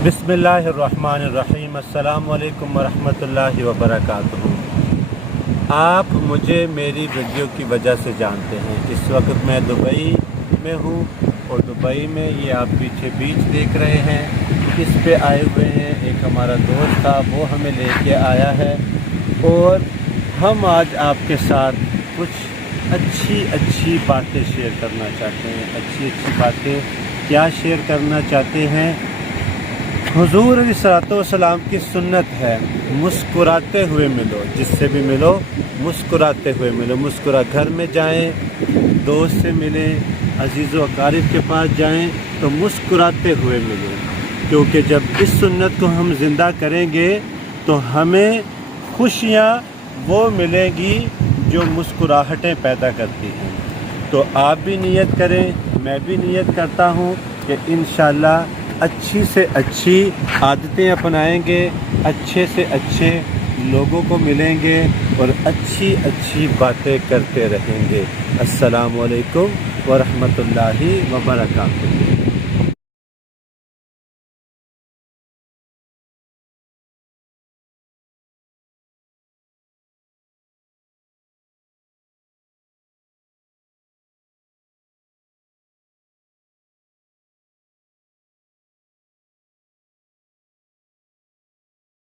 बिस्मिल्लाहिर्रहमानिर्रहीम। अस्सलाम वालेकुम वरहमतुल्लाहि वबरकातुहू। आप मुझे मेरी वीडियो की वजह से जानते हैं। इस वक्त मैं दुबई में हूँ और दुबई में ये आप पीछे बीच देख रहे हैं, इस पे आए हुए हैं। एक हमारा दोस्त था, वो हमें लेके आया है और हम आज आपके साथ कुछ अच्छी बातें शेयर करना चाहते हैं। अच्छी बातें क्या शेयर करना चाहते हैं? हुजूर अलैहिस्सलाम की सुन्नत है, मुस्कुराते हुए मिलो। जिससे भी मिलो मुस्कुराते हुए मिलो। घर में जाएं, दोस्त से मिलें, अजीज़ व अकारिब के पास जाएं तो मुस्कुराते हुए मिलें, क्योंकि जब इस सुन्नत को हम ज़िंदा करेंगे तो हमें खुशियाँ वो मिलेंगी जो मुस्कुराहटें पैदा करती हैं। तो आप भी नियत करें, मैं भी नियत करता हूँ कि इंशाअल्लाह अच्छी से अच्छी आदतें अपनाएंगे, अच्छे से अच्छे लोगों को मिलेंगे और अच्छी बातें करते रहेंगे। अस्सलामु अलैकुम वरहमतुल्लाहि वबरकातुहू।